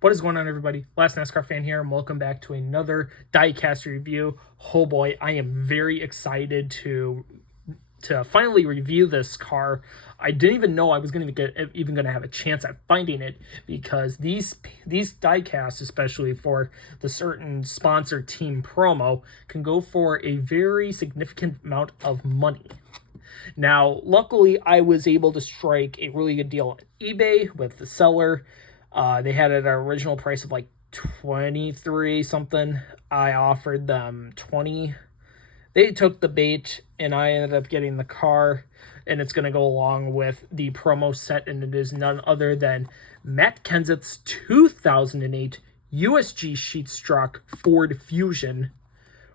What is going on, everybody? Last NASCAR fan here, and welcome back to another Diecast review. Oh boy, I am very excited to finally review this car. I didn't even know I was going to have a chance at finding it, because these diecasts, especially for the certain sponsor team promo, can go for a very significant amount of money. Now, luckily, I was able to strike a really good deal on eBay with the seller. They had it at an original price of like 23 something. I offered them 20. They took the bait, and I ended up getting the car, and it's going to go along with the promo set, and it is none other than Matt Kenseth's 2008 USG Sheetstrock Ford Fusion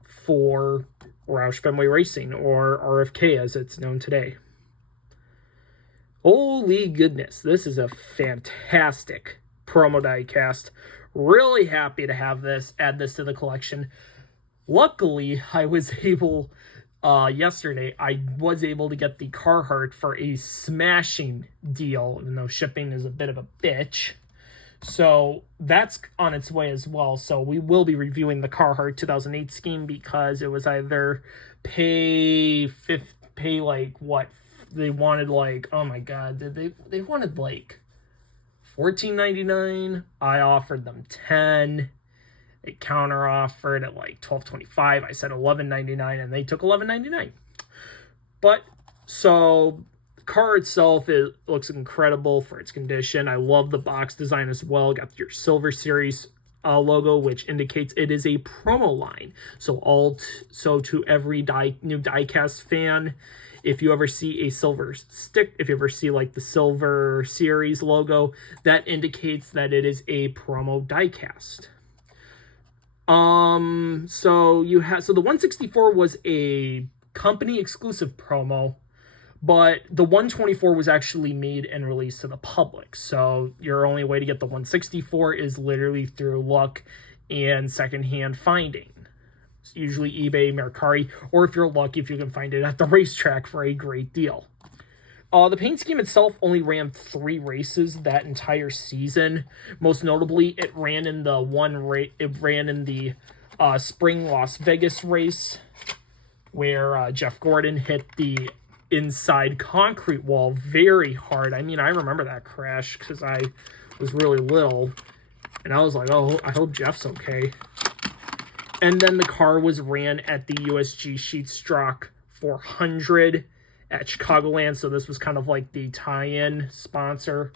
for Roush Fenway Racing, or RFK as it's known today. Holy goodness, this is a fantastic promo diecast. Really happy to have this, add this to the collection. Luckily, I was able, yesterday, I was able to get the Carhartt for a smashing deal, even though shipping is a bit of a bitch. So that's on its way as well. So we will be reviewing the Carhartt 2008 scheme, because it was either pay like what they wanted, like, oh my god, they wanted like $14.99. I offered them $10. They counter offered at like $12.25. I said $11.99, and they took $11.99. But so the car itself, it looks incredible for its condition. I love the box design as well. Got your Silver Series logo, which indicates it is a promo line. So to every new diecast fan, if you ever see a silver stick, if you ever see like the Silver Series logo, that indicates that it is a promo diecast. So the 164 was a company exclusive promo, but the 124 was actually made and released to the public. So your only way to get the 164 is literally through luck and secondhand finding. It's usually eBay, Mercari, or if you're lucky, if you can find it at the racetrack for a great deal. The paint scheme itself only ran 3 races that entire season. Most notably, it ran in the spring Las Vegas race, where Jeff Gordon hit the inside concrete wall very hard. I mean, I remember that crash because I was really little, and I was like, oh, I hope Jeff's okay. And then the car was ran at the USG Sheetstrock 400 at Chicagoland, so this was kind of like the tie-in sponsor.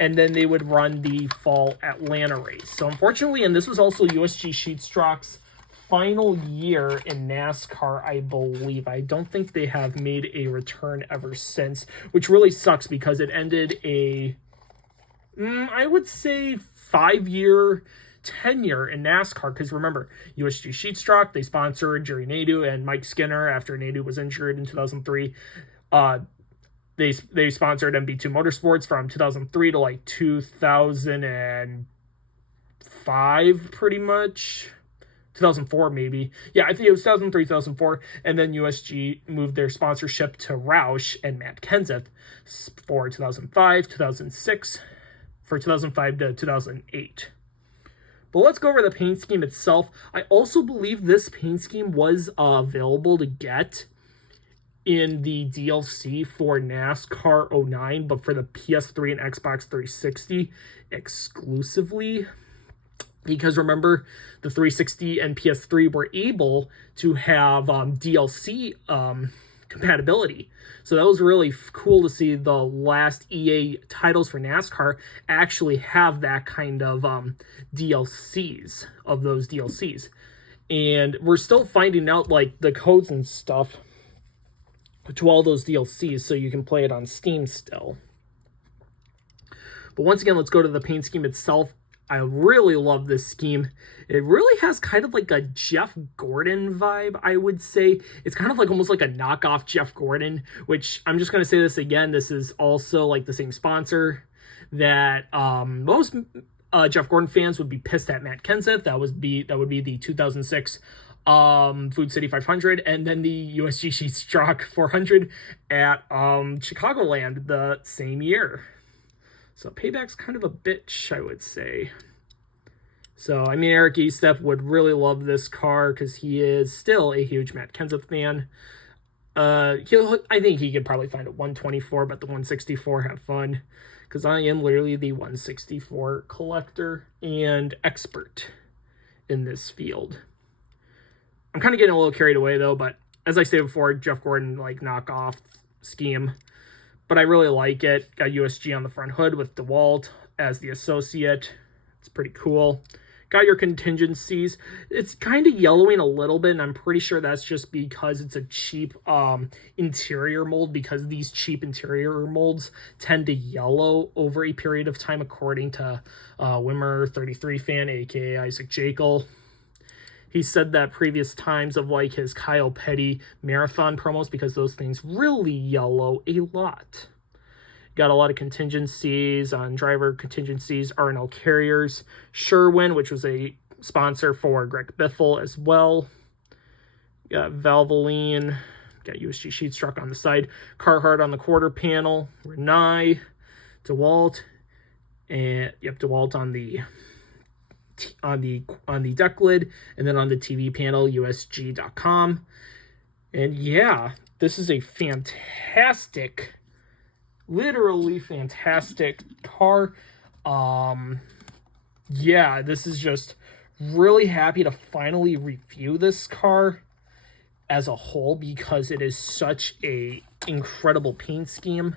And then they would run the fall Atlanta race. So unfortunately, and this was also USG Sheetstrock's final year in NASCAR, I believe. I don't think they have made a return ever since, which really sucks, because it ended I would say 5-year tenure in NASCAR. Because remember, USG Sheetstrock, they sponsored Jerry Nadeau and Mike Skinner after Nadeau was injured in 2003. They sponsored MB2 Motorsports from 2003 to like 2005, pretty much. 2004 maybe. Yeah, I think it was 2003, 2004. And then USG moved their sponsorship to Roush and Matt Kenseth for 2005, 2006, for 2005 to 2008. But let's go over the paint scheme itself. I also believe this paint scheme was available to get in the DLC for NASCAR 09, but for the PS3 and Xbox 360 exclusively. Because remember, the 360 and PS3 were able to have DLC compatibility. So that was really cool to see the last EA titles for NASCAR actually have that kind of DLCs, of those DLCs. And we're still finding out like the codes and stuff to all those DLCs, so you can play it on Steam still. But once again, let's go to the paint scheme itself. I really love this scheme. It really has kind of like a Jeff Gordon vibe, I would say. It's kind of like almost like a knockoff Jeff Gordon, which I'm just going to say this again. This is also like the same sponsor that most Jeff Gordon fans would be pissed at Matt Kenseth. That would be the 2006 Food City 500, and then the USG Sheetstrock 400 at Chicagoland the same year. So Payback's kind of a bitch, I would say. So, I mean, Eric Estep would really love this car because he is still a huge Matt Kenseth fan. I think he could probably find a 124, but the 164, have fun. Because I am literally the 164 collector and expert in this field. I'm kind of getting a little carried away, though, but as I stated before, Jeff Gordon, like, knockoff scheme. But I really like it. Got USG on the front hood with DeWalt as the associate. It's pretty cool. Got your contingencies. It's kind of yellowing a little bit, and I'm pretty sure that's just because it's a cheap interior mold, because these cheap interior molds tend to yellow over a period of time, according to Wimmer33 fan, aka Isaac Jekyll. He said that previous times of like his Kyle Petty marathon promos, because those things really yellow a lot. Got a lot of contingencies on driver contingencies, R&L Carriers, Sherwin, which was a sponsor for Greg Biffle as well. Got Valvoline, got USG Sheetstrock on the side, Carhartt on the quarter panel, Renai, DeWalt, and DeWalt on the deck lid, and then on the TV panel, USG.com. And yeah, this is a fantastic, literally fantastic car. Yeah, this is just really happy to finally review this car as a whole, because it is such a incredible paint scheme.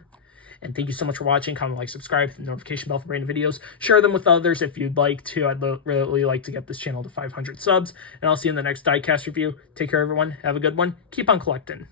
And thank you so much for watching. Comment, like, subscribe, hit the notification bell for brand new videos. Share them with others if you'd like to. I'd really like to get this channel to 500 subs. And I'll see you in the next Diecast review. Take care, everyone. Have a good one. Keep on collecting.